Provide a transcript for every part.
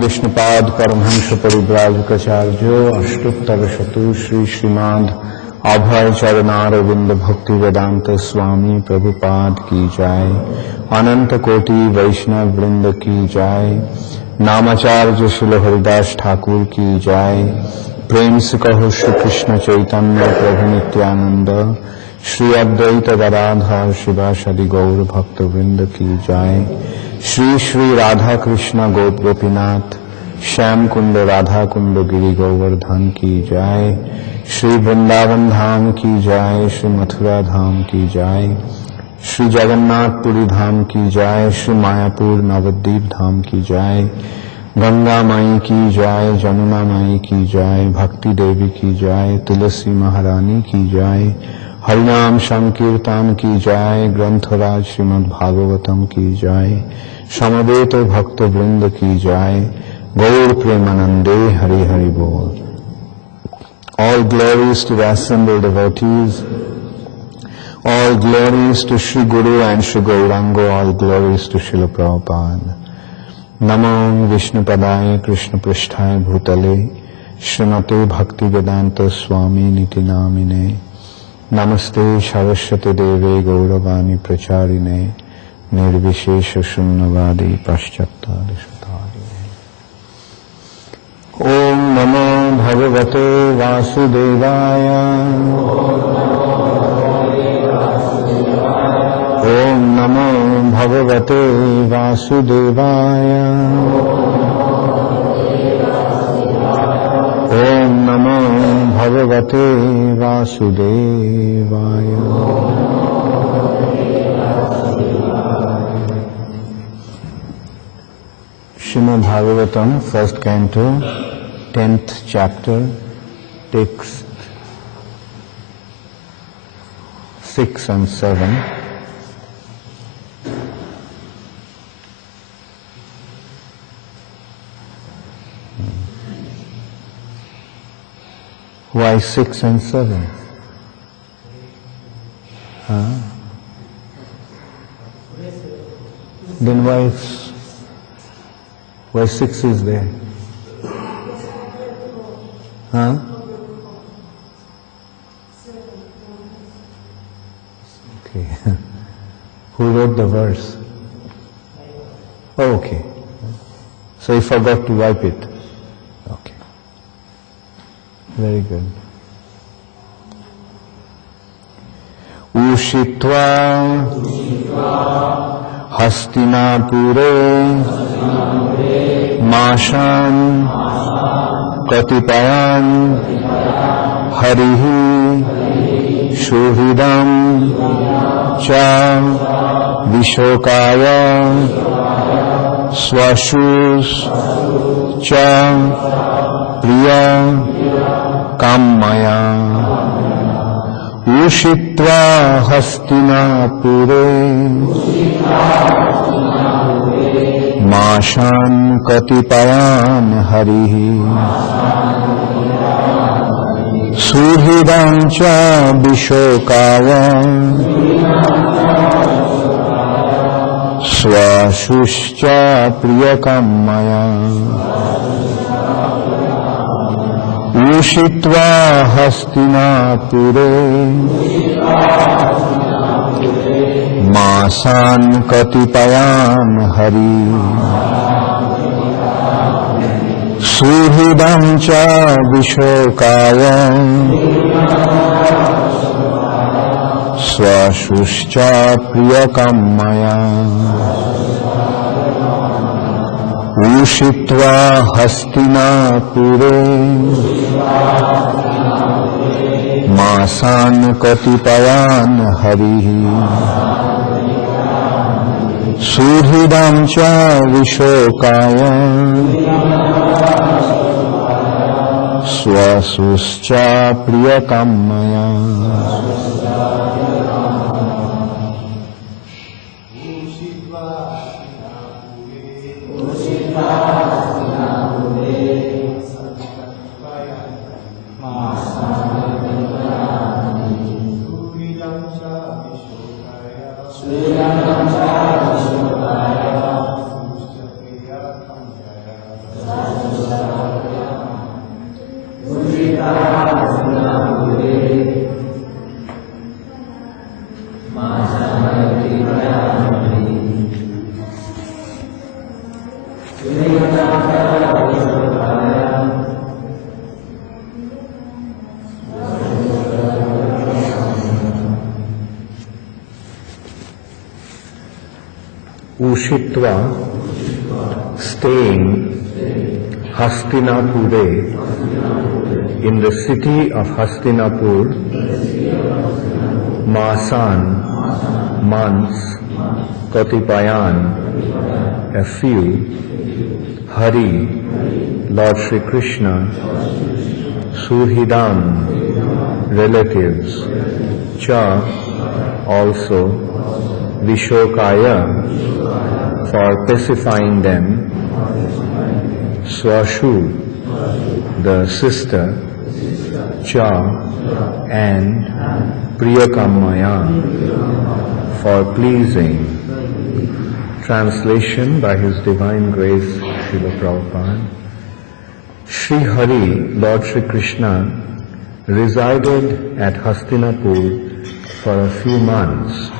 विष्णुपाद परमहंस परिव्राजकाचार्यो अष्टोत्तर शतु श्री श्रीमाद अभय चरणारविंद भक्ति वेदांत स्वामी प्रभुपाद की जाय। अनंत कोटि वैष्णव वृंद की जाय। नामाचार्य शिल हरिदास ठाकुर की जाय। प्रेम से कहो श्री कृष्ण चैतन्य प्रभु नित्यानंद श्री अद्वैत गदाधर शिवासदि गौर भक्त वृंद की जाय। श्री श्री राधा कृष्ण गोप गोपीनाथ श्याम कुंड राधा कुंड गिरि गोवर्धन की जाय। श्री वृंदावन धाम की जाय। श्री मथुरा धाम की जाय। श्री जगन्नाथपुरी धाम की जाय। श्री मायापुर नवद्वीप धाम की जाय। गंगा माई की जाय। जमुना माई की जाय। भक्ति देवी की जाय। तुलसी महारानी की जाय। हरिनाम संकीर्तन की जाय। ग्रंथराज श्रीमद् भागवतम की जाय। समवेत भक्त वृंद की जाय। गौर प्रेमानंदे हरि हरि बोल। All glories to the assembled devotees. All glories to Shri Guru and Shri Gauranga. All glories to Srila Prabhupada. Namo Vishnupadaya Krishna Pristhaya Bhutale Srimate Bhakti Vedanta Swami Niti Namine. Namaste Saraswati Deve Gauravani Pracharine Nirvishesha Shunnavadi Paschatadi Sutari. Om Namo Bhagavate Vasudevaya. Om Namo Bhagavate Vasudevaya. Om Namo Bhagavate Vasudevaya. Srimad Bhagavatam, first canto, 10th chapter, text 6 and 7. Why 6 and 7? Huh? Then why 6 is there? Huh? Okay. Who wrote the verse? Oh, okay. So he forgot to wipe it. Okay. Very good. Ushitva Hastinapure Masham Katipayan Harihi Shuhidam Cha Vishokaya Swashus Cha Priya Kammaya Ushitva Hastinapure Mashan Katipayan Harihi Suhidam Cha Vishokaya Swashuscha Priyakammaya Ushitva Hastinapure Masan Katipayan Hari Suhidam Cha Vishokaya Swashuscha Priyakammaya Ushitva Hastinapure Masan Katipayan Harihi Suhidam Cha Vishokaya Swasuscha Priyakammaya Ushitva, staying Hastinapure, in the city of Hastinapur, Masan, months, Katipayan, a few, Hari, Lord Shri Krishna, Suhridam, relatives, Cha, also, Vishokaya, for pacifying them, Swashu, the sister, Cha, and Priyakamaya, for pleasing. Translation by His Divine Grace, Srila Prabhupada. Sri Hari, Lord Shri Krishna, resided at Hastinapur for a few months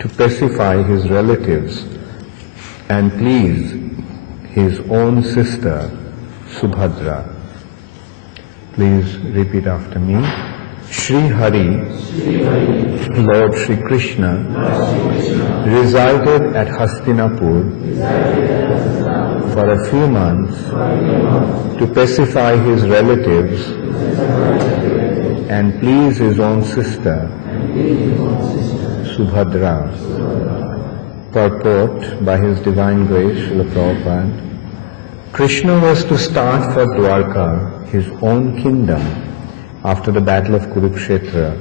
to pacify his relatives and please his own sister, Subhadra. Please repeat after me. Sri Hari, Lord Shri Krishna, resided at Hastinapur for a few months to pacify his relatives and please his own sister, Subhadra. Purport by His Divine Grace, Srila Prabhupada. Krishna was to start for Dwarka, his own kingdom, after the battle of Kurukshetra,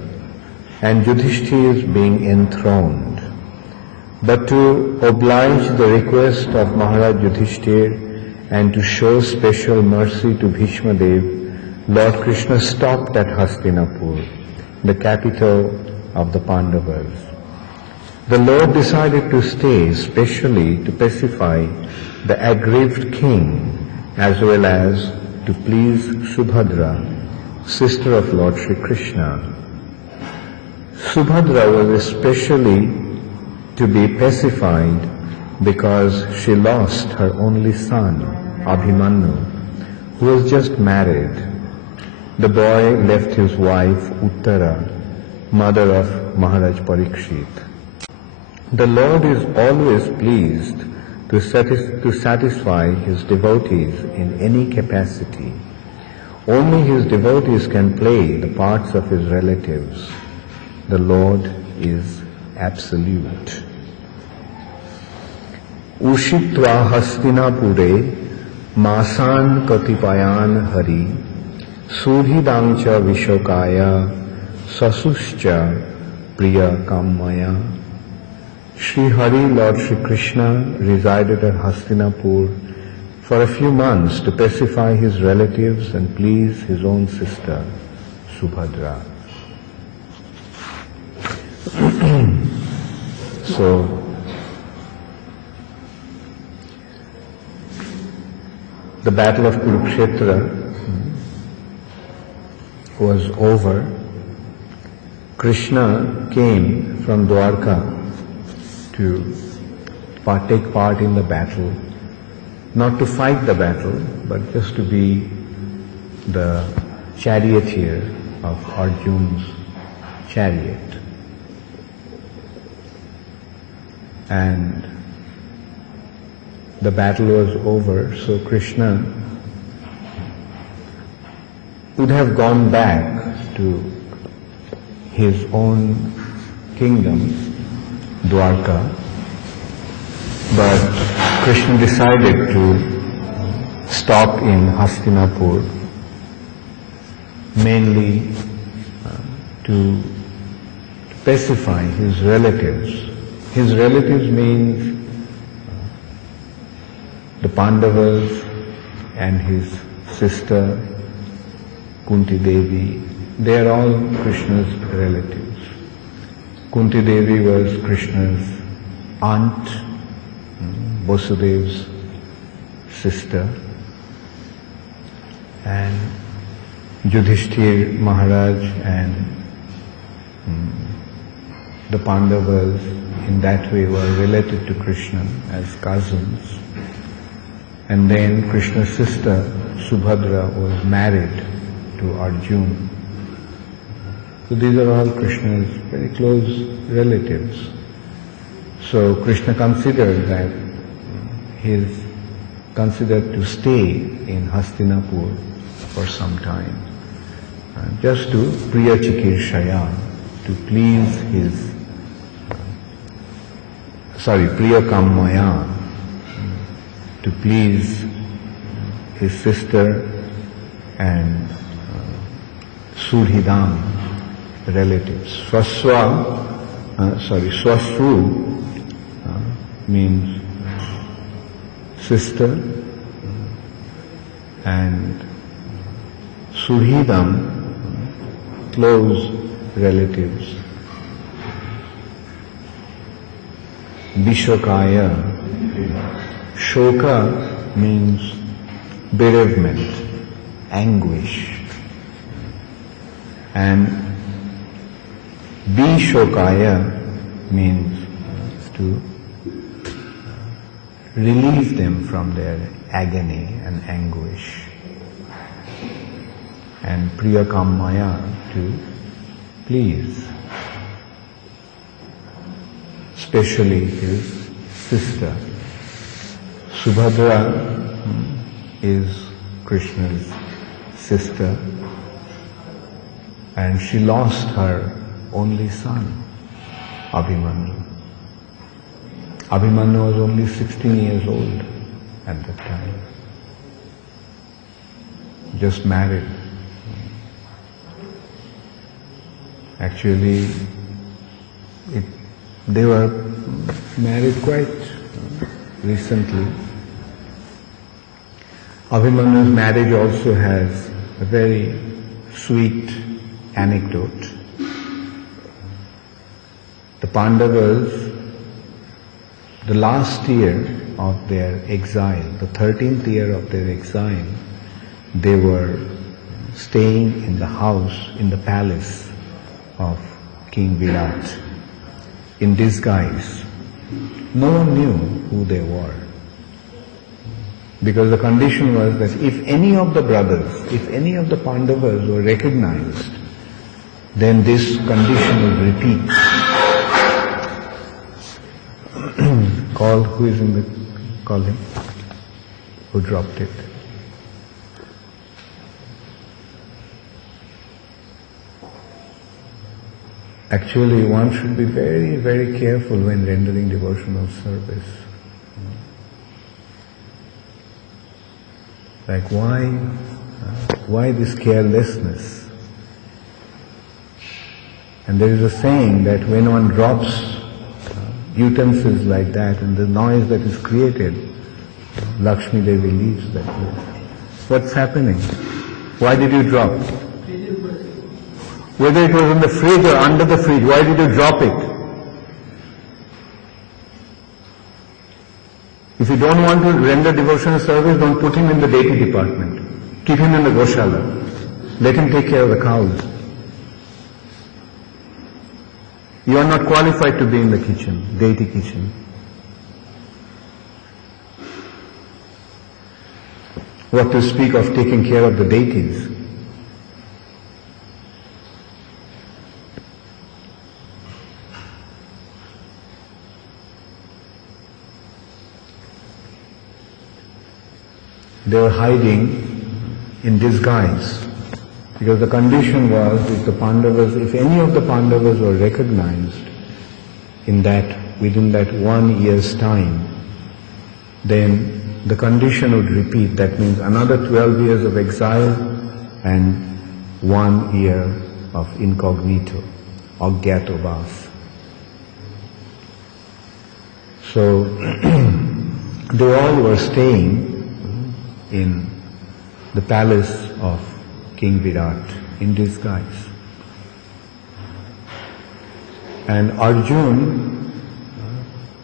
and Yudhishthira is being enthroned. But to oblige the request of Maharaj Yudhishthira and to show special mercy to Bhishma Dev, Lord Krishna stopped at Hastinapur, the capital of the Pandavas. The Lord decided to stay specially to pacify the aggrieved king as well as to please Subhadra, sister of Lord Shri Krishna. Subhadra was especially to be pacified because she lost her only son, Abhimanyu, who was just married. The boy left his wife, Uttara, mother of Maharaj Parikshit. The Lord is always pleased to satisfy His devotees in any capacity. Only His devotees can play the parts of His relatives. The Lord is absolute. Ushitva Hastinapure, Masan Katipayan Hari, Suhridamcha Vishokaya, Sasuscha Priya Kammaya. Sri Hari, Lord Shri Krishna, resided at Hastinapur for a few months to pacify his relatives and please his own sister, Subhadra. So, the battle of Kurukshetra was over. Krishna came from Dwarka to take part in the battle, not to fight the battle, but just to be the charioteer of Arjuna's chariot. And the battle was over, so Krishna would have gone back to his own kingdom, Dwarka, but Krishna decided to stop in Hastinapur, mainly to pacify his relatives. His relatives means the Pandavas and his sister Kunti Devi. They are all Krishna's relatives. Kunti Devi was Krishna's aunt, Vasudev's sister, and Yudhishthira Maharaj and the Pandavas in that way were related to Krishna as cousins. And then Krishna's sister Subhadra was married to Arjuna. So these are all Krishna's very close relatives. So Krishna considered that he is considered to stay in Hastinapur for some time, just to Priya Chikirshaya, to please his, Priya Kammaya, to please his sister and Surhidam relatives. Swasru means sister, and Surhidam, close relatives. Vishokaya, Shoka means bereavement, anguish, and Vishokaya means to relieve them from their agony and anguish, and Priyakamaya, to please, especially his sister. Subhadra is Krishna's sister, and she lost her only son, Abhimanyu. Abhimanyu was only 16 years old at that time, just married. Actually, they were married quite recently. Abhimanyu's marriage also has a very sweet anecdote. The Pandavas, the last year of their exile, the 13th year of their exile, they were staying in the house, in the palace of King Virat, in disguise. No one knew who they were, because the condition was that if any of the brothers, if any of the Pandavas were recognized, then this condition would repeat. Call him, who dropped it. Actually, one should be very, very careful when rendering devotional service. Like why this carelessness? And there is a saying that when one drops utensils like that and the noise that is created, Lakshmi Devi leaves that place. What's happening? Why did you drop? Whether it was in the fridge or under the fridge, why did you drop it? If you don't want to render devotional service, don't put him in the deity department. Keep him in the Goshala. Let him take care of the cows. You are not qualified to be in the kitchen, deity kitchen. What to speak of taking care of the deities? They were hiding in disguise, because the condition was if any of the Pandavas were recognized within that 1 year's time, then the condition would repeat. That means another 12 years of exile and 1 year of incognito, Agyatobas. So they all were staying in the palace of King Virat in disguise. And Arjun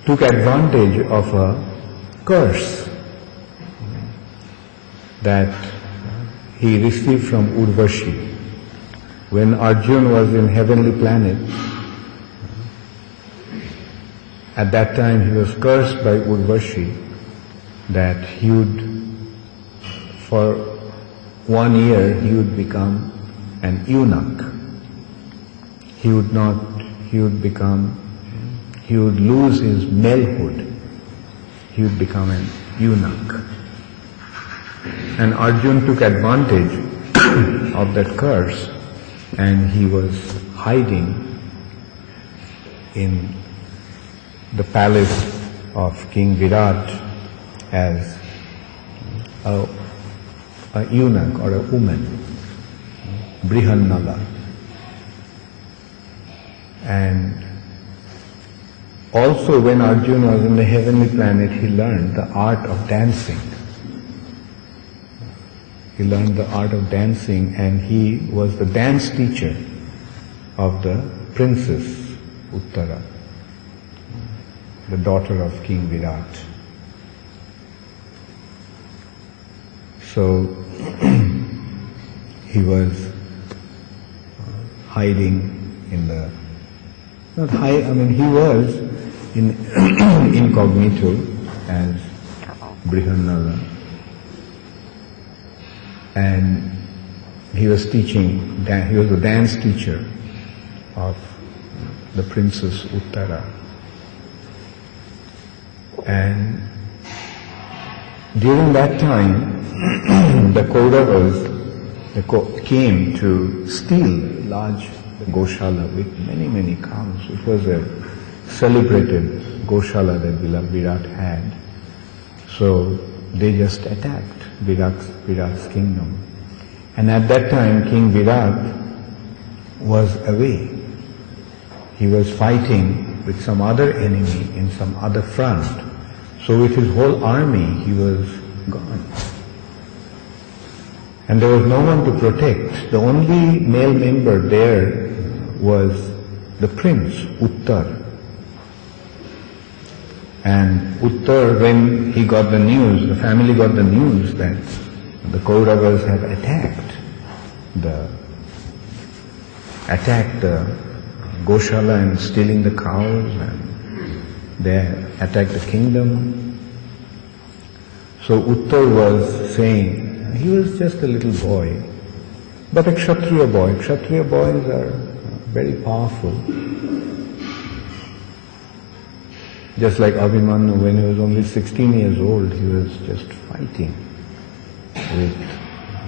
took advantage of a curse that he received from Urvashi. When Arjun was in heavenly planet, at that time he was cursed by Urvashi that for 1 year he would become an eunuch. He he would lose his malehood. He would become an eunuch. And Arjun took advantage of that curse, and he was hiding in the palace of King Virat as a eunuch or a woman, Brihannala. And also when Arjuna was in the heavenly planet, he learned the art of dancing. He learned the art of dancing, and he was the dance teacher of the princess Uttara, the daughter of King Virat. So he was hiding in the, he was in incognito as Brihannala, and he was teaching, he was a dance teacher of the princess Uttara. And during that time, the Kauravas came to steal large Goshala with many, many cows. It was a celebrated Goshala that Virat had. So they just attacked Virat's kingdom. And at that time, King Virat was away. He was fighting with some other enemy in some other front. So with his whole army, he was gone. And there was no one to protect. The only male member there was the prince, Uttar. And Uttar, when he got the news, the family got the news that the Kauravas have attacked the Goshala and stealing the cows, and they attacked the kingdom. So Uttar was saying, he was just a little boy, but a Kshatriya boy. Kshatriya boys are very powerful. Just like Abhimanyu, when he was only 16 years old, he was just fighting with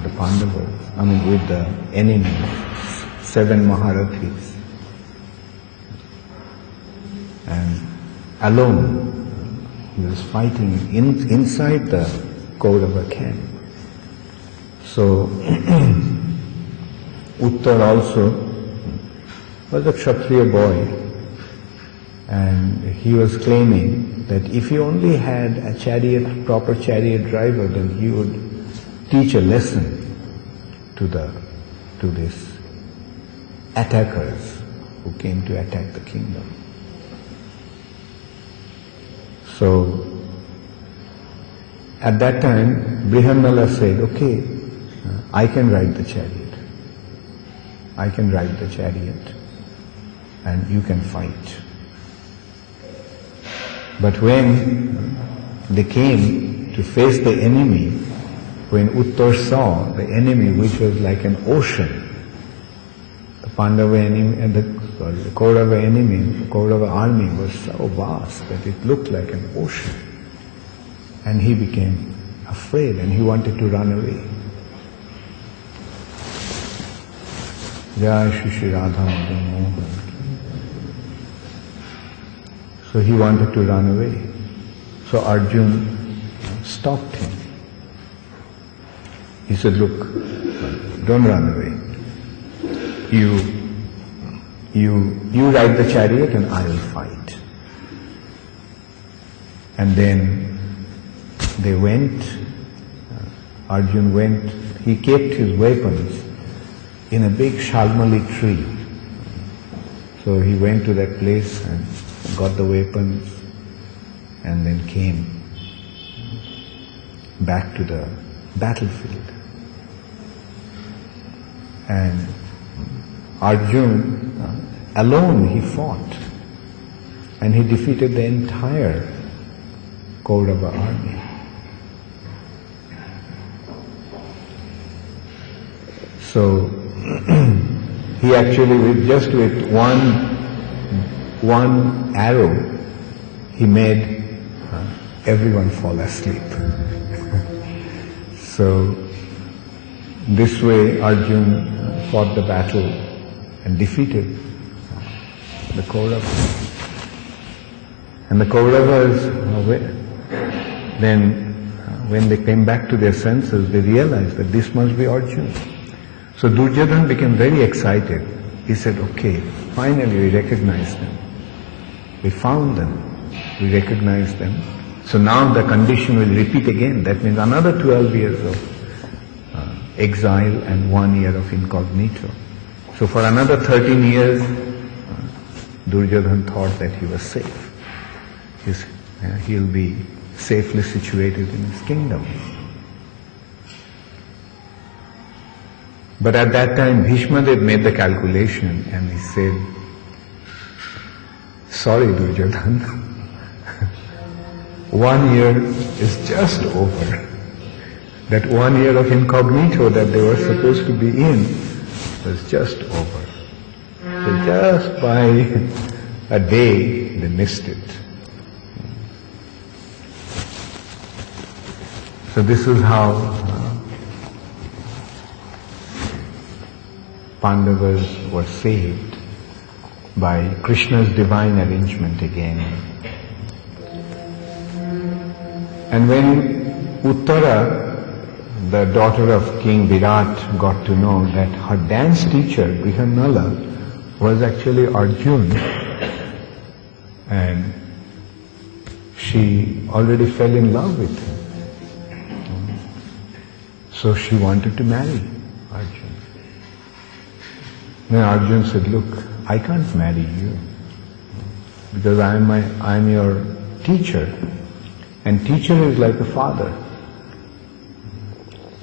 the Pandavas, with the enemy, 7 Maharathis. And alone, he was fighting inside the Kaurava camp. So, Uttar also was a Kshatriya boy, and he was claiming that if he only had a proper chariot driver, then he would teach a lesson to these attackers who came to attack the kingdom. So, at that time, Brihannala said, okay, I can ride the chariot. I can ride the chariot, and you can fight. But when they came to face the enemy, when Uttar saw the enemy, which was like an ocean, the Pandava enemy and the Kaurava enemy, the Kaurava army was so vast that it looked like an ocean. And he became afraid and he wanted to run away. Jai Shri Shri Radha Madan Mohan. So he wanted to run away. So Arjun stopped him. He said, look, don't run away. You ride the chariot and I will fight. And then they went, Arjun went, he kept his weapons in a big shalmali tree. So he went to that place and got the weapons and then came back to the battlefield. And Arjun, alone he fought and he defeated the entire Kaurava army. So he actually, with one arrow, he made everyone fall asleep. So this way Arjun fought the battle and defeated the Kauravas. And the Kauravas, then when they came back to their senses, they realized that this must be Arjun. So Duryodhana became very excited. He said, okay, finally we recognized them. We found them. We recognized them. So now the condition will repeat again. That means another 12 years of exile and 1 year of incognito. So for another 13 years, Duryodhana thought that he was safe. He'll be safely situated in his kingdom. But at that time, Bhishma made the calculation and he said, sorry Duryodhana, 1 year is just over. That 1 year of incognito that they were supposed to be in was just over. So just by a day, they missed it. So this is how Pandavas were saved by Krishna's divine arrangement again. And when Uttara, the daughter of King Virat, got to know that her dance teacher, Brihanala, was actually Arjun, and she already fell in love with him. So she wanted to marry Arjun. Then Arjun said, look, I can't marry you because I'm your teacher, and teacher is like a father.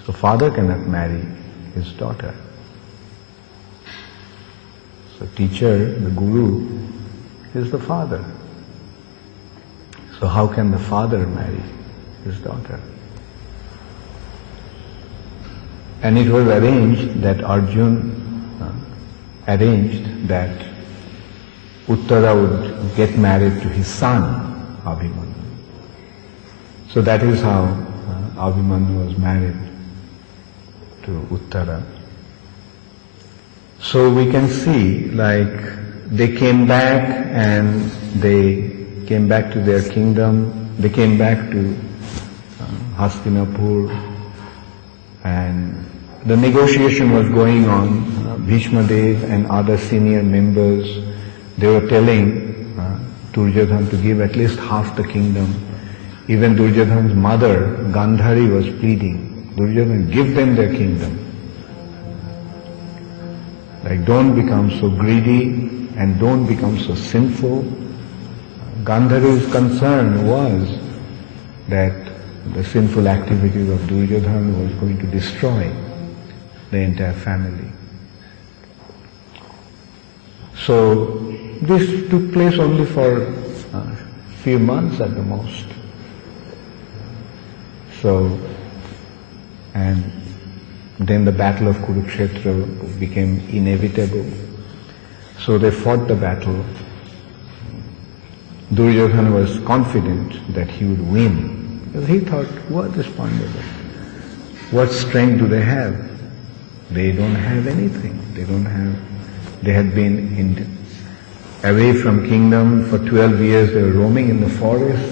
So father cannot marry his daughter. So teacher, the guru, is the father. So how can the father marry his daughter? And it was arranged that Arjun arranged that Uttara would get married to his son, Abhimanyu. So that is how Abhimanyu was married to Uttara. So we can see, like, they came back and they came back to their kingdom, they came back to Hastinapur, and the negotiation was going on. Bhishma Dev and other senior members, they were telling Duryodhana to give at least half the kingdom. Even Duryodhana's mother, Gandhari, was pleading, Duryodhana, give them their kingdom. Like, don't become so greedy and don't become so sinful. Gandhari's concern was that the sinful activities of Duryodhana was going to destroy the entire family. So this took place only for a few months at the most. So, and then the battle of Kurukshetra became inevitable. So they fought the battle. Duryodhana was confident that he would win, because he thought, what is Pandava? What strength do they have? They don't have anything. They had been away from kingdom for 12 years. They were roaming in the forest.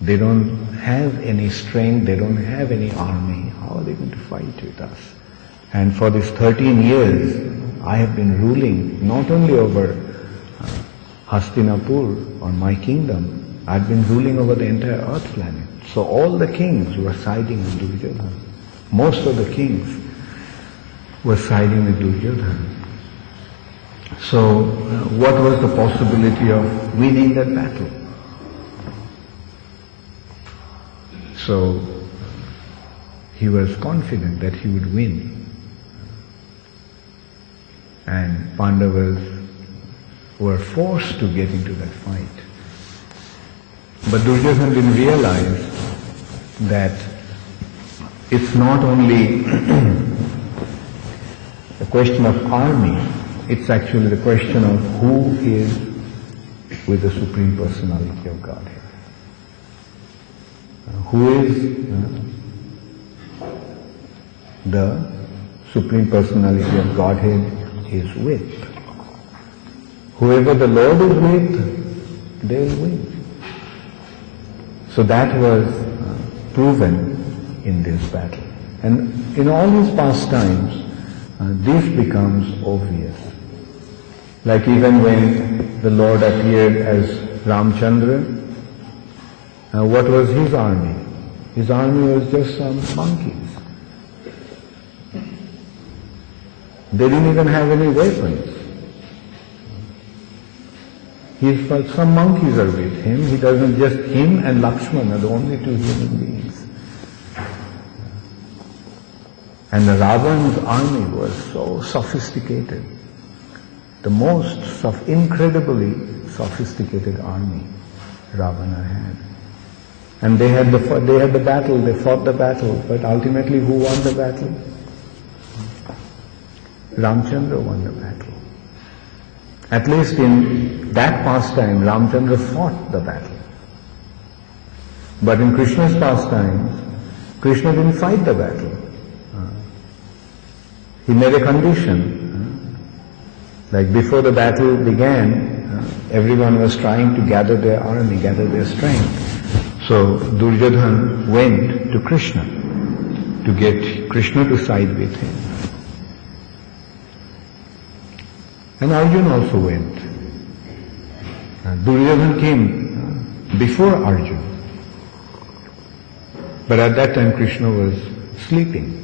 They don't have any strength. They don't have any army. How are they going to fight with us? And for these 13 years, I have been ruling not only over Hastinapur, or my kingdom, I had been ruling over the entire earth planet. So all the kings were siding with Duryodhana. Most of the kings were siding with Duryodhana. So what was the possibility of winning that battle? So he was confident that he would win. And Pandavas were forced to get into that fight. But Duryodhana didn't realize that it's not only the question of army, it's actually the question of who is with the Supreme Personality of Godhead. Who is the Supreme Personality of Godhead is with. Whoever the Lord is with, they will win. So that was proven in this battle. And in all his pastimes, this becomes obvious. Like even when the Lord appeared as Ramchandra, what was his army? His army was just some monkeys. They didn't even have any weapons. He felt some monkeys are with him. He doesn't, just him and Lakshmana are the only two human beings. And the Ravan's army was so sophisticated. The most incredibly sophisticated army Ravana had. And they had the battle, they fought the battle, but ultimately who won the battle? Ramchandra won the battle. At least in that pastime, Ramchandra fought the battle. But in Krishna's pastimes, Krishna didn't fight the battle. He made a condition. Like before the battle began, everyone was trying to gather their army, gather their strength. So Duryodhana went to Krishna to get Krishna to side with him. And Arjuna also went. Duryodhana came before Arjuna. But at that time Krishna was sleeping.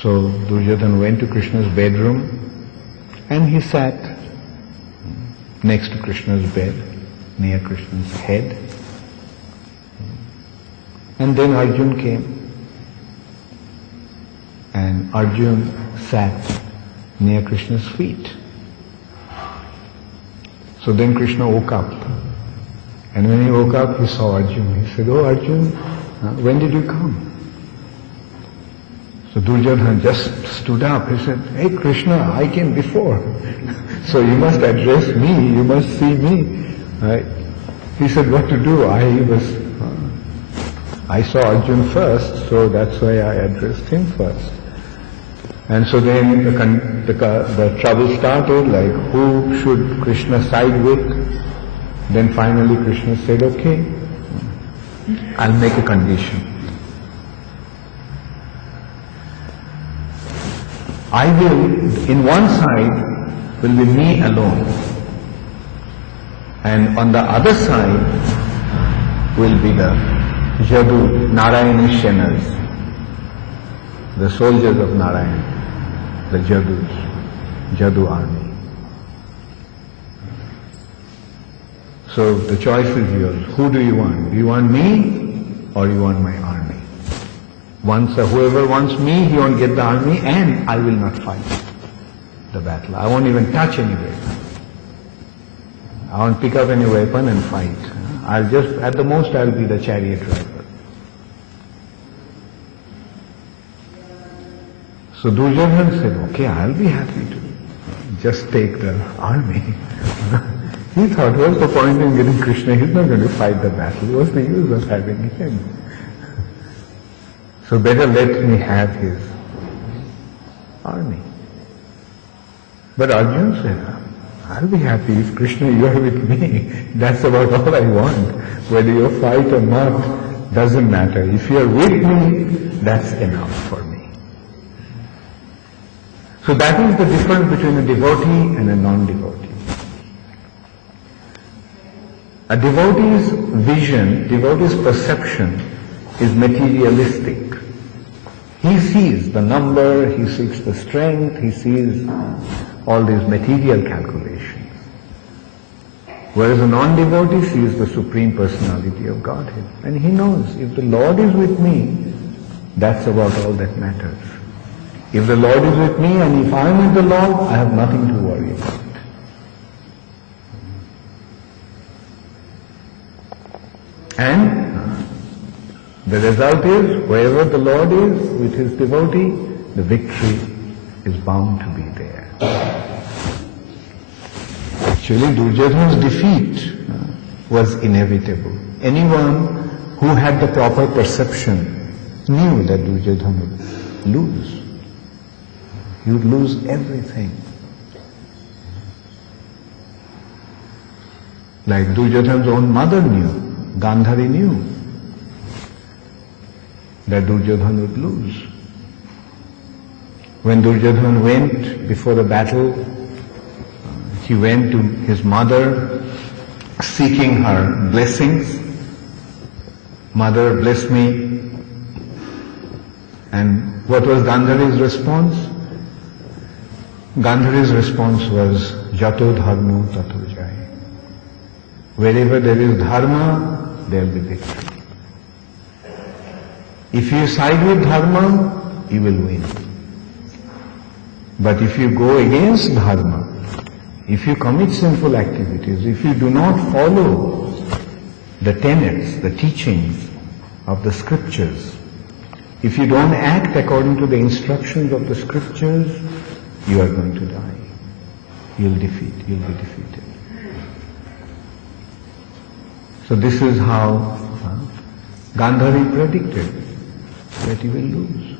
So Duryodhana went to Krishna's bedroom and he sat next to Krishna's bed, near Krishna's head. And then Arjuna came and Arjuna sat near Krishna's feet. So then Krishna woke up. And when he woke up, he saw Arjuna. He said, "Oh Arjuna, when did you come?" So Duryodhana just stood up. He said, "Hey Krishna, I came before. So you must address me, you must see me." Right? He said, "What to do? I saw Arjuna first, so that's why I addressed him first." And so then the trouble started, like who should Krishna side with? Then finally Krishna said, "Okay, I'll make a condition. I will, in one side will be me alone, and on the other side will be the Jadu, Narayani Senas, the soldiers of Narayan, the Jadu army. So the choice is yours. Who do you want? Do you want me or you want my army? Whoever wants me, he won't get the army, and I will not fight the battle. I won't even touch any weapon. I won't pick up any weapon and fight. At the most, I'll be the chariot driver." So Duryodhana said, "Okay, I'll be happy to just take the army." He thought, what's the point in getting Krishna? He's not going to fight the battle. What's the use of having him? So better let me have his army. But Arjuna said, "I'll be happy if Krishna, you are with me. That's about all I want. Whether you fight or not, doesn't matter. If you are with me, that's enough for me." So that is the difference between a devotee and a non-devotee. A devotee's vision, devotee's perception is materialistic. He sees the number, he sees the strength, he sees all these material calculations. Whereas a non-devotee sees the Supreme Personality of Godhead. And he knows, if the Lord is with me, that's about all that matters. If the Lord is with me and if I am with the Lord, I have nothing to worry about. And the result is, wherever the Lord is with his devotee, the victory is bound to be there. Actually, Duryodhana's defeat was inevitable. Anyone who had the proper perception knew that Duryodhana would lose. He would lose everything. Like Duryodhana's own mother knew, Gandhari knew that Duryodhana would lose. When Duryodhana went before the battle, he went to his mother seeking her blessings. Mother, bless me. And what was Gandhari's response? Gandhari's response was, Jato dharmo tato jai. Wherever there is dharma, there will be victory. If you side with dharma, you will win. But if you go against dharma, if you commit sinful activities, if you do not follow the tenets, the teachings of the scriptures, if you don't act according to the instructions of the scriptures, you are going to die. You'll be defeated. So this is how Gandhari predicted that he will lose.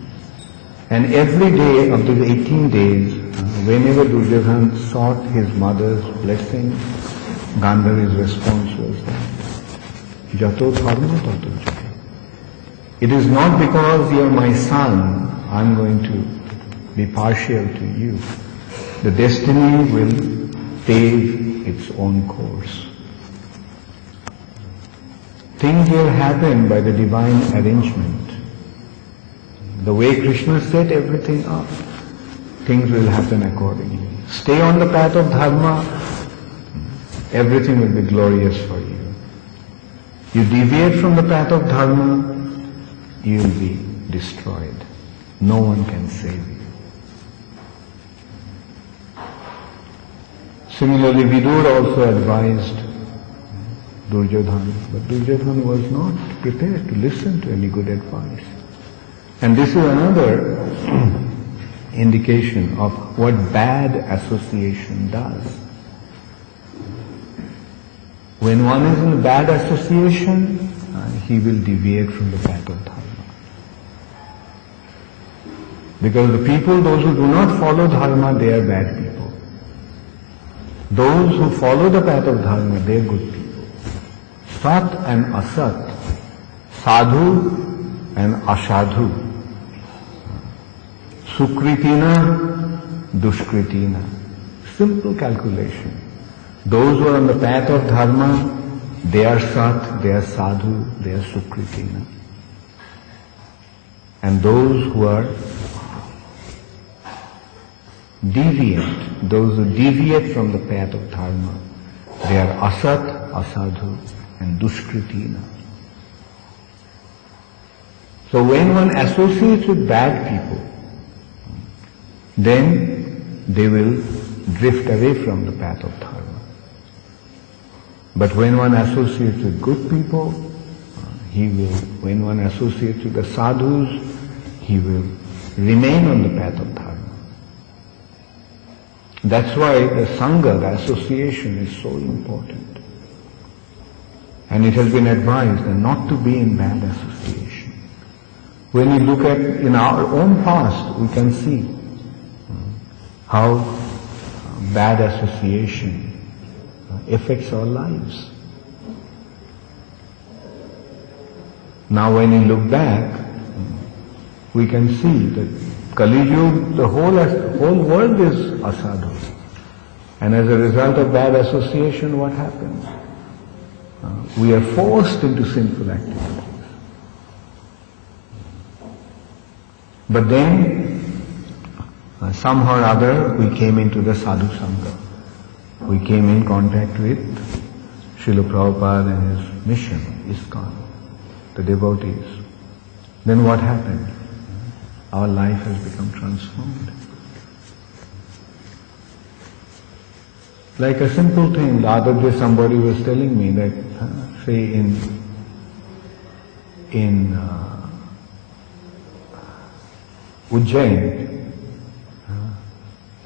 And every day of the 18 days, whenever Duryodhana sought his mother's blessing, Gandhari's response was that, Jato dharma tato jai. It is not because you are my son, I am going to be partial to you. The destiny will pave its own course. Things will happen by the divine arrangement. The way Krishna set everything up, things will happen accordingly. Stay on the path of dharma, everything will be glorious for you. You deviate from the path of dharma, you will be destroyed. No one can save you. Similarly, Vidur also advised Duryodhana, but Duryodhana was not prepared to listen to any good advice. And this is another indication of what bad association does. When one is in a bad association, he will deviate from the path of dharma. Because the people, those who do not follow dharma, they are bad people. Those who follow the path of dharma, they are good people. Sat and asat, sadhu and asadhu, sukritina, dushkritina. Simple calculation. Those who are on the path of dharma, they are sat, they are sadhu, they are sukritina. And those who are deviant, those who deviate from the path of dharma, they are asat, asadhu, and dushkritina. So when one associates with bad people, then they will drift away from the path of dharma. But when one associates with good people, when one associates with the sadhus, he will remain on the path of dharma. That's why the sangha, the association, is so important. And it has been advised not to be in bad association. When we look at in our own past, we can see how bad association affects our lives. Now when we look back, we can see that Kali Yuga, the whole world is asadhu. And as a result of bad association, what happens? We are forced into sinful activities. But then, somehow or other, we came into the sadhu sangha. We came in contact with Srila Prabhupada and his mission, ISKCON, the devotees. Then what happened? Our life has become transformed. Like a simple thing, the other day somebody was telling me that, say in Ujjain,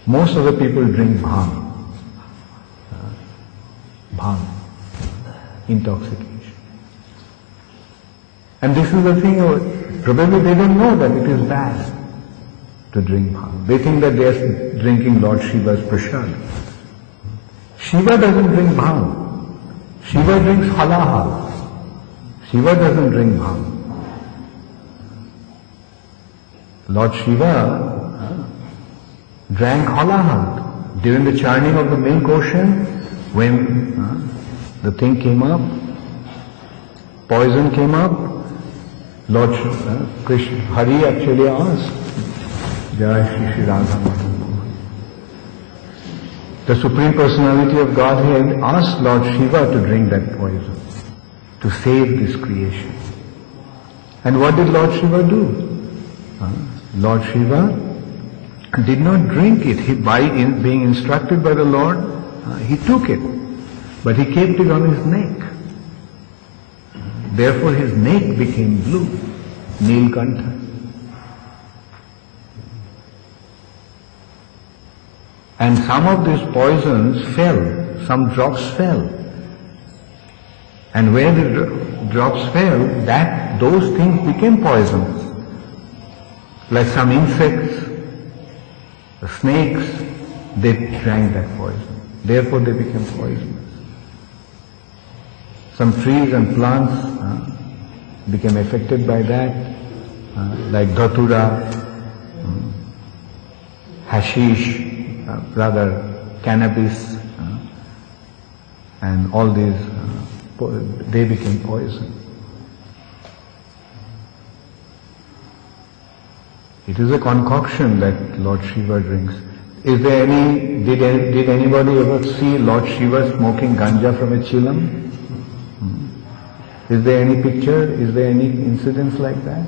most of the people drink bhang. intoxication. And this is the thing, probably they don't know that it is bad to drink bhang. They think that they are drinking Lord Shiva's prasad. Shiva doesn't drink bhang. Shiva drinks halaha. Shiva doesn't drink bhang. Lord Shiva drank halaha during the churning of the milk ocean. When the thing came up, poison came up, Lord Krishna, Hari actually asked, Jai Shri Shri Radha Madhava. The Supreme Personality of Godhead asked Lord Shiva to drink that poison, to save this creation. And what did Lord Shiva do? Lord Shiva did not drink it. Being instructed by the Lord, he took it, but he kept it on his neck. Therefore his neck became blue, Nilkantha. And some of these poisons fell, some drops fell. And where the drops fell, those things became poisons. Like some insects, the snakes, they drank that poison. Therefore they became poisonous. Some trees and plants became affected by that, like dhatura, hashish, cannabis, and all these, they became poison. It is a concoction that Lord Shiva drinks. Did anybody ever see Lord Shiva smoking ganja from a chilam? Is there any picture? Is there any incidents like that?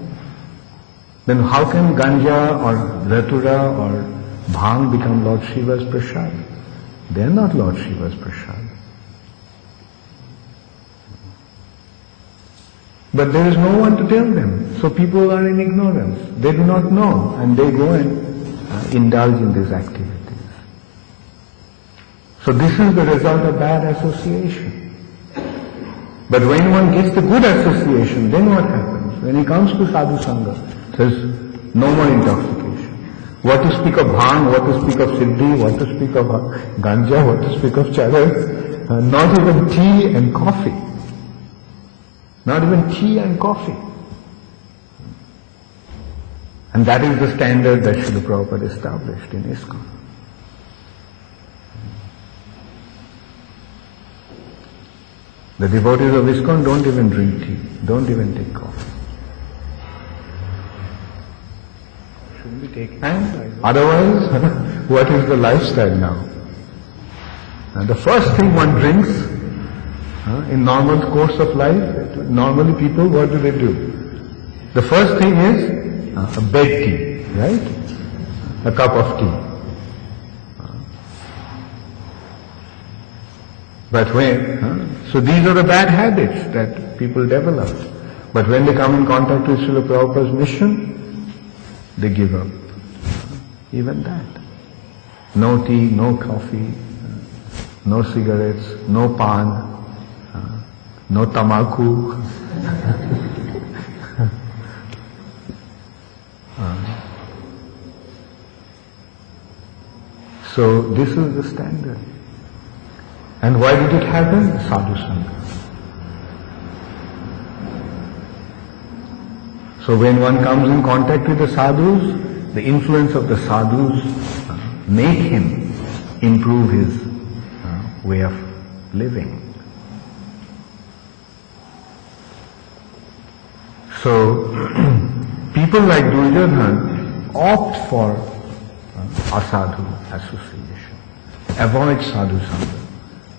Then how can ganja or dhatura or bhang become Lord Shiva's prasad? They are not Lord Shiva's prasad. But there is no one to tell them. So people are in ignorance. They do not know, and they go and indulge in these activities. So this is the result of bad association. But when one gets the good association, then what happens? When he comes to sadhu sangha, says, no more intoxication. What to speak of bhang, what to speak of siddhi, what to speak of ganja, what to speak of charas, not even tea and coffee. Not even tea and coffee. And that is the standard that Srila Prabhupada established in ISKCON. The devotees of ISKCON don't even drink tea, don't even take coffee. Shouldn't we take time? Otherwise, what is the lifestyle now? And the first thing one drinks in normal course of life, normally people, what do? The first thing is a bed tea, right? A cup of tea. But so these are the bad habits that people develop. But when they come in contact with Srila Prabhupada's mission, they give up. Even that. No tea, no coffee, no cigarettes, no pan, no tamaku. So this is the standard. And why did it happen? Sadhu Sangha. So when one comes in contact with the sadhus, the influence of the sadhus make him improve his way of living. So people like Duryodhana opt for asadhu association, avoid sadhu sangha.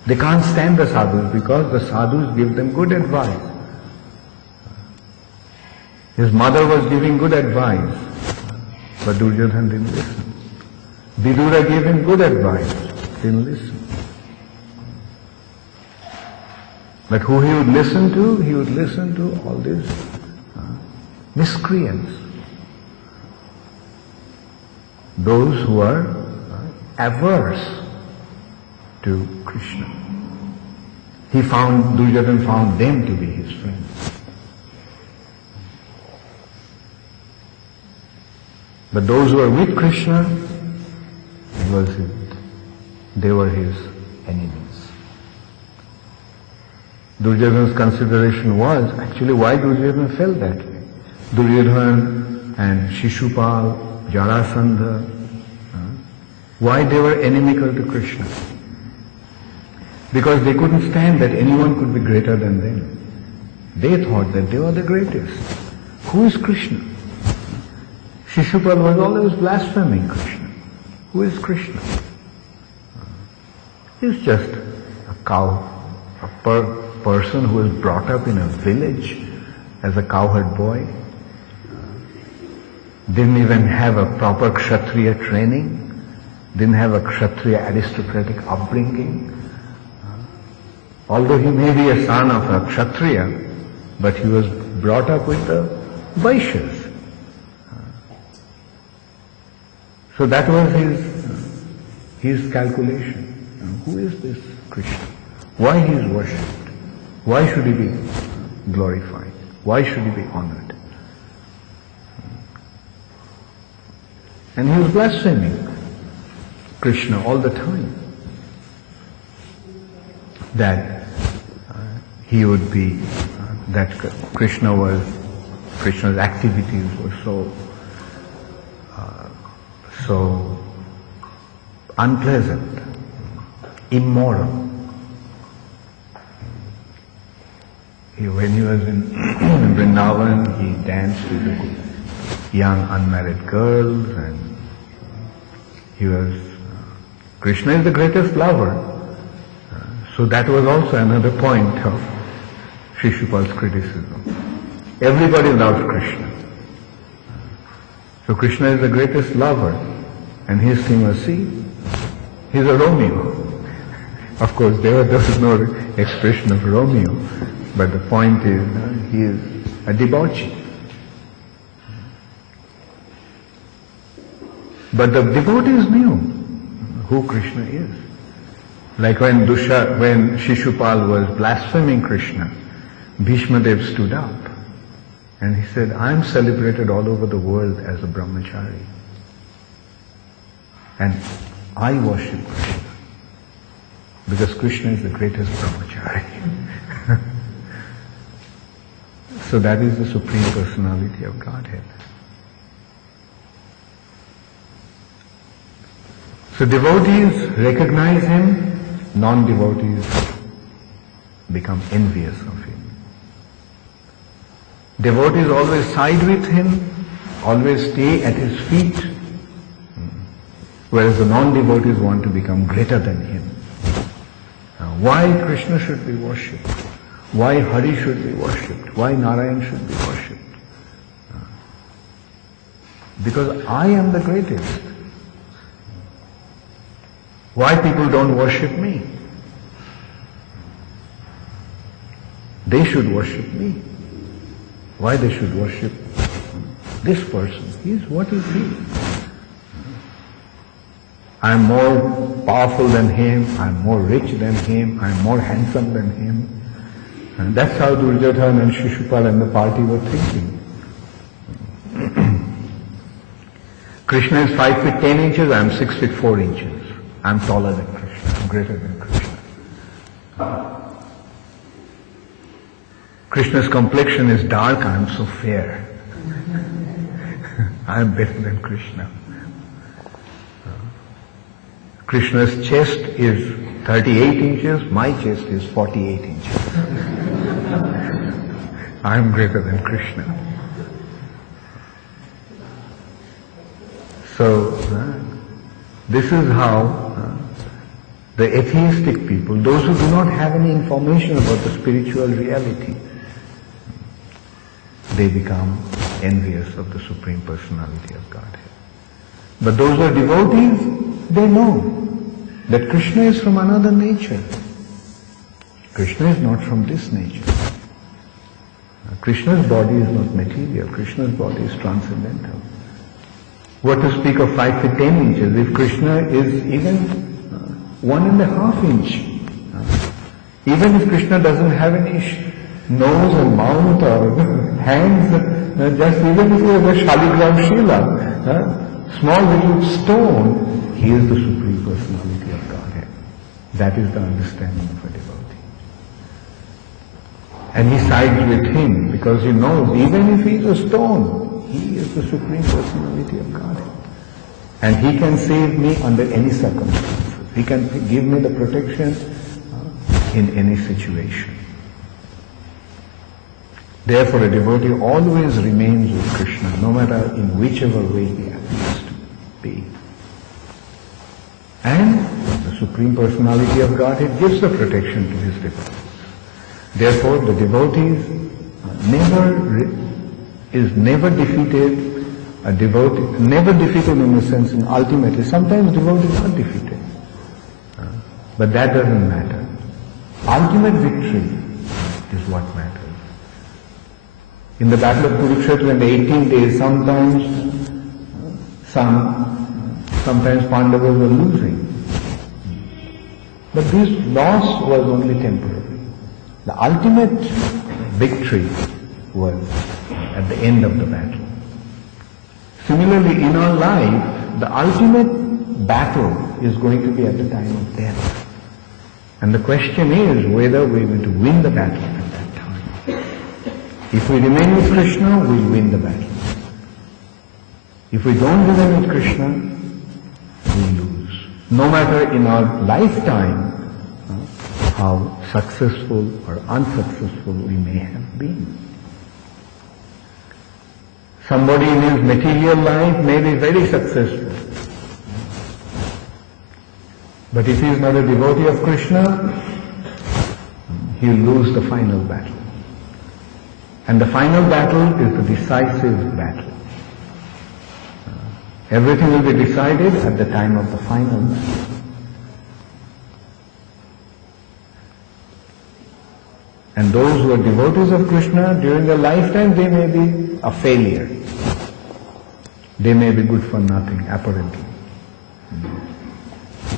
They can't stand the sadhus because the sadhus give them good advice. His mother was giving good advice, but Duryodhana didn't listen. Vidura gave him good advice, didn't listen. But who he would listen to? He would listen to all these miscreants. Those who are averse to Krishna, Duryodhana found them to be his friends. But those who were with Krishna, they were his enemies. Duryodhana's consideration was actually why Duryodhana felt that way. Duryodhana and Shishupal, Jarasandha, why they were inimical to Krishna? Because they couldn't stand that anyone could be greater than them. They thought that they were the greatest. Who is Krishna? Shishupal was always blaspheming Krishna. Who is Krishna? He's just a cow, a person who was brought up in a village as a cowherd boy. Didn't even have a proper Kshatriya training. Didn't have a Kshatriya aristocratic upbringing. Although he may be a son of a Kshatriya, but he was brought up with the Vaishyas. So that was his calculation. Who is this Krishna? Why he is worshipped? Why should he be glorified? Why should he be honored? And he was blaspheming Krishna all the time. That he would be, that Krishna's activities were so unpleasant, immoral. When he was in Vrindavan, he danced with the young unmarried girls, and Krishna is the greatest lover. So that was also another point of Shishupal's criticism. Everybody loves Krishna. So Krishna is the greatest lover, and his thing was, see, he's a Romeo. Of course, there was no expression of Romeo, but the point is, he is a debauchee. But the devotees knew who Krishna is. Like when Shishupal was blaspheming Krishna, Bhishma Dev stood up and he said, I am celebrated all over the world as a brahmachari. And I worship Krishna because Krishna is the greatest brahmachari. So that is the Supreme Personality of Godhead. So devotees recognize him, non-devotees become envious of him. Devotees always side with him, always stay at his feet, whereas the non-devotees want to become greater than him. Now, why Krishna should be worshipped? Why Hari should be worshipped? Why Narayan should be worshipped? Because I am the greatest. Why people don't worship me? They should worship me. Why they should worship this person? What is he? I'm more powerful than him, I'm more rich than him, I'm more handsome than him. And that's how Duryodhana and Shishupal and the party were thinking. Krishna is 5 feet 10 inches, I'm 6 feet 4 inches. I'm taller than Krishna, I'm greater than Krishna. Krishna's complexion is dark, I'm so fair. I'm better than Krishna. Krishna's chest is 38 inches, my chest is 48 inches. I'm greater than Krishna. So, this is how the atheistic people, those who do not have any information about the spiritual reality, they become envious of the Supreme Personality of Godhead. But those who are devotees, they know that Krishna is from another nature. Krishna is not from this nature. Krishna's body is not material. Krishna's body is transcendental. What to speak of 5 feet 10 inches if Krishna is even 1.5 inch? Even if Krishna doesn't have any nose or mouth or hands, just even if he has a Shaligram Shila, small little stone, he is the Supreme Personality of Godhead. That is the understanding of a devotee. And he sides with him because he knows even if he is a stone, he is the Supreme Personality of Godhead. And he can save me under any circumstances. He can give me the protection in any situation. Therefore, a devotee always remains with Krishna, no matter in whichever way he appears to be. And the Supreme Personality of Godhead gives the protection to his devotees. Therefore, the devotee is never defeated. A devotee, never defeated in the sense, and ultimately, sometimes devotees are defeated. But that doesn't matter. Ultimate victory is what matters. In the battle of Kurukshetra in the 18 days, sometimes Pandavas were losing. But this loss was only temporary. The ultimate victory was at the end of the battle. Similarly, in our life, the ultimate battle is going to be at the time of death. And the question is whether we're going to win the battle at that time. If we remain with Krishna, we'll win the battle. If we don't remain with Krishna, we lose. No matter in our lifetime how successful or unsuccessful we may have been. Somebody in his material life may be very successful. But if he is not a devotee of Krishna, he'll lose the final battle. And the final battle is the decisive battle. Everything will be decided at the time of the final battle. And those who are devotees of Krishna during their lifetime, they may be a failure. They may be good for nothing, apparently.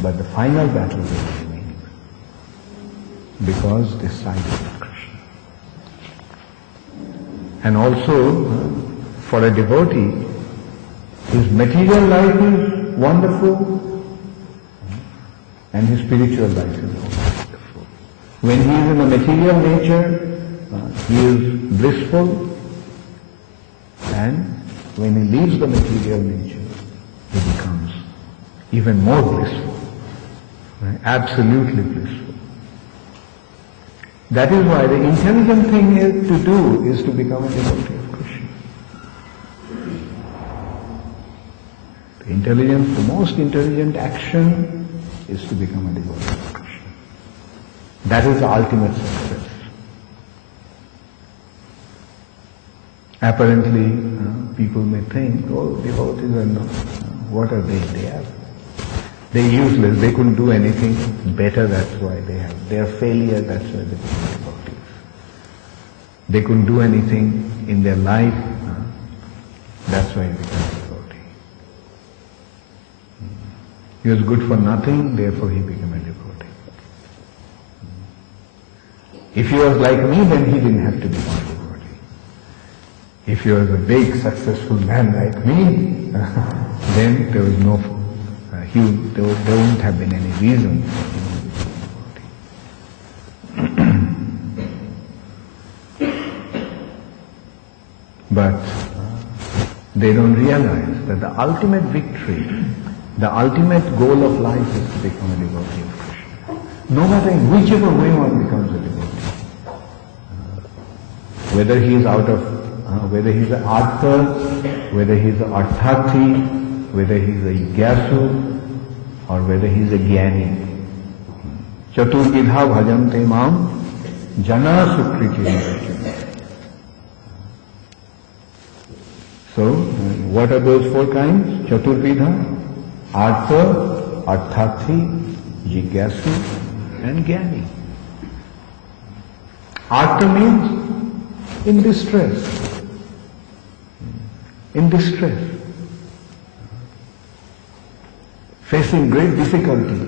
But the final battle will be meaningful because they side with Krishna. And also, for a devotee, his material life is wonderful and his spiritual life is wonderful. When he is in a material nature, he is blissful, and when he leaves the material nature, he becomes even more blissful. Right? Absolutely blissful. That is why the intelligent thing to do is to become a devotee of Krishna. The most intelligent action is to become a devotee of Krishna. That is the ultimate success. Apparently, people may think, oh, devotees are not, what are they? They're useless, they couldn't do anything better, that's why they're failure, that's why they become devotees. They couldn't do anything in their life, that's why they become devotee. He was good for nothing, therefore he became a devotee. If he was like me, then he didn't have to become a devotee. If he was a big, successful man like me, then there was no, there wouldn't have been any reason for him to become a devotee. But they don't realize that the ultimate victory, the ultimate goal of life is to become a devotee of Krishna. No matter in whichever way one becomes a devotee. Whether he is whether he's an artha, whether he's an arthati, whether he's a yigyasu, or whether he's a jnani. Chaturvidha bhajante mam jana sukriti. So, what are those four kinds? Chaturvidha, artha, arthati, jigyasu, and jnani. Artha means in distress. In distress. Facing great difficulty.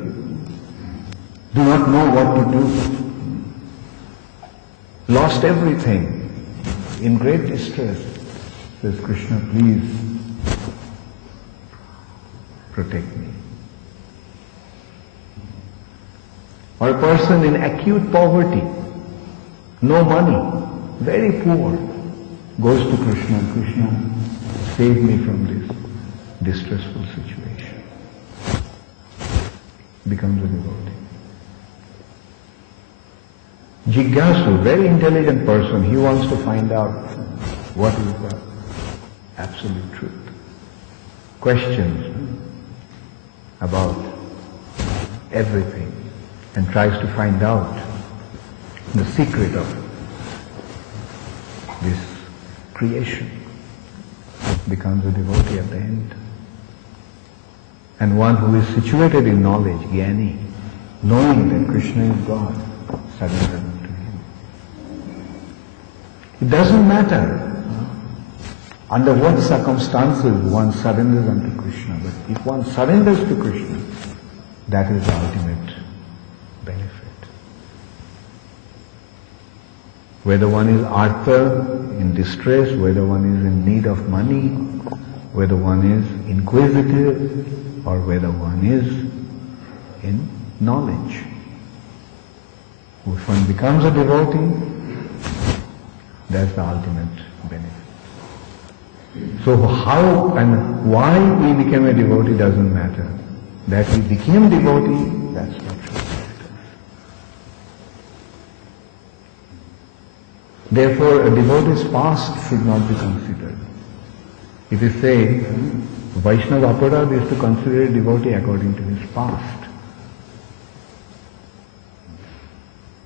Do not know what to do. lost everything, in great distress, says, Krishna, please protect me. Or a person in acute poverty, no money, very poor, goes to Krishna, Krishna, save me from this distressful situation. Becomes a devotee. Jigyasu, very intelligent person, he wants to find out what is the absolute truth. Questions about everything and tries to find out the secret of this creation. Becomes a devotee at the end. And one who is situated in knowledge, Jnani, knowing that Krishna is God, surrenders unto Him. It doesn't matter under what circumstances one surrenders unto Krishna, but if one surrenders to Krishna, that is the ultimate benefit. Whether one is artha, in distress, whether one is in need of money, whether one is inquisitive, or whether one is in knowledge. If one becomes a devotee, that's the ultimate benefit. So how and why we became a devotee doesn't matter. That we became devotee, that's what should matter. Therefore, a devotee's past should not be considered. If you say, Vaishnava Aparad is to consider a devotee according to his past.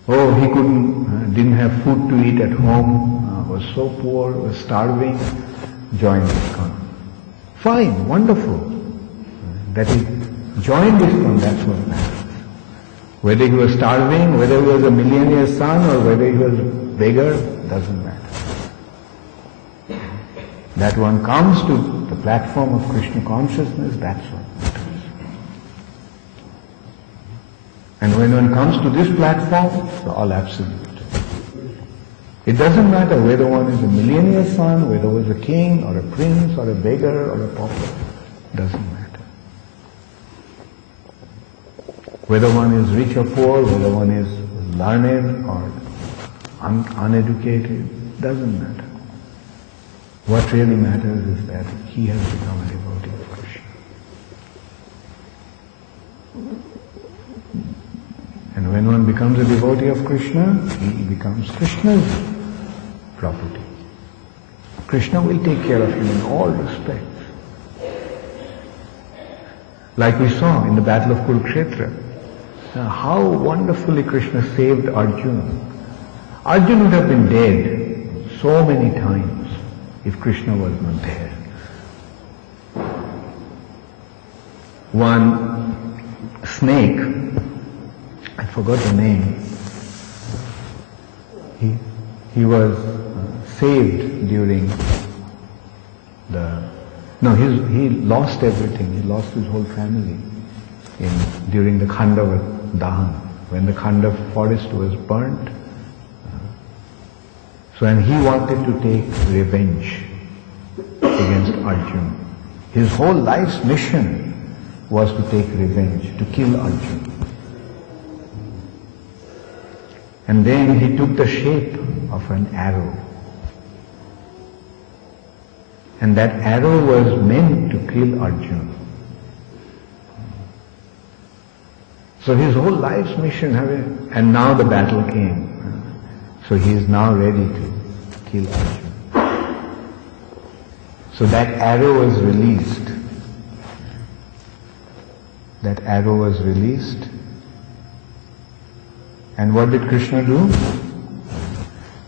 Oh, he didn't have food to eat at home, was so poor, was starving, joined ISKCON. Fine, wonderful. That he joined ISKCON, that's what matters. Whether he was starving, whether he was a millionaire's son, or whether he was a beggar, doesn't matter. That one comes to the platform of Krishna consciousness, that's what matters. And when one comes to this platform, it's all absolute. It doesn't matter whether one is a millionaire's son, whether one is a king, or a prince, or a beggar, or a pauper. Doesn't matter. Whether one is rich or poor, whether one is learned or uneducated, doesn't matter. What really matters is that he has become a devotee of Krishna. And when one becomes a devotee of Krishna, he becomes Krishna's property. Krishna will take care of him in all respects. Like we saw in the battle of Kurukshetra, how wonderfully Krishna saved Arjuna. Arjuna would have been dead so many times if Krishna was not there. One snake, I forgot the name, he was saved during he lost everything, he lost his whole family during the Khandava Dahan, when the Khandava forest was burnt. So, and he wanted to take revenge against Arjuna. His whole life's mission was to take revenge, to kill Arjuna. And then he took the shape of an arrow. And that arrow was meant to kill Arjuna. So his whole life's mission, and now the battle came. So he is now ready to kill Arjuna. So that arrow was released. That arrow was released. And what did Krishna do?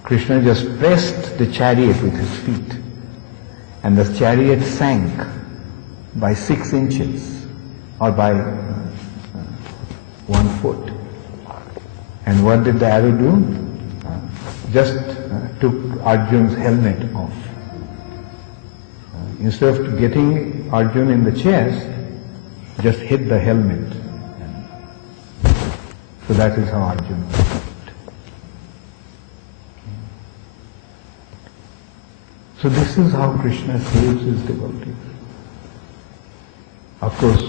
Krishna just pressed the chariot with his feet. And the chariot sank by 6 inches or by 1 foot. And what did the arrow do? Just took Arjuna's helmet off. Instead of getting Arjuna in the chest, just hit the helmet. So that is how Arjuna died. So this is how Krishna saves his devotees. Of course,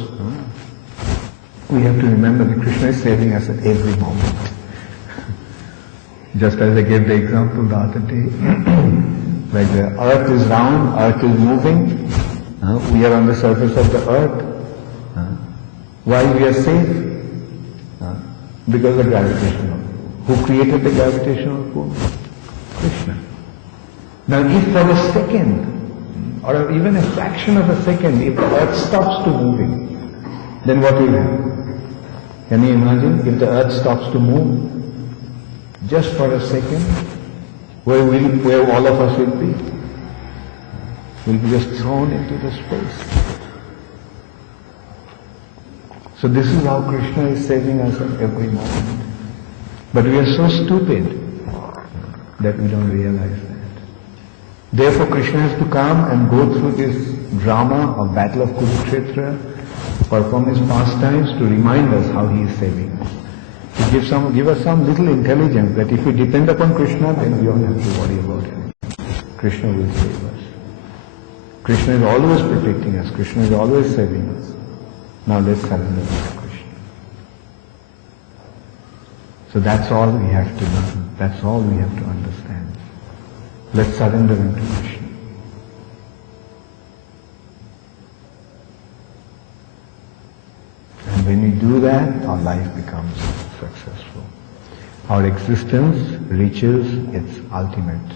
we have to remember that Krishna is saving us at every moment. Just as I gave the example the other day, like the earth is round, earth is moving, we are on the surface of the earth. Why we are safe? Because of gravitational. Who created the gravitational pull? Krishna. Now if for a second, or even a fraction of a second, if the earth stops to moving, then what will happen? Can you imagine if the earth stops to move? Just for a second, where all of us will be? We'll be just thrown into the space. So this is how Krishna is saving us at every moment. But we are so stupid that we don't realize that. Therefore Krishna has to come and go through this drama of Battle of Kurukshetra, perform his pastimes to remind us how he is saving us. To give us some little intelligence that if we depend upon Krishna, then we don't have to worry about him. Krishna will save us. Krishna is always protecting us. Krishna is always saving us. Now let's surrender to Krishna. So that's all we have to learn. That's all we have to understand. Let's surrender into Krishna. And when we do that, our life becomes successful. Our existence reaches its ultimate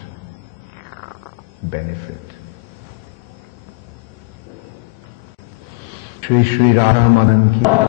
benefit. Shri Shri Radha Madan ki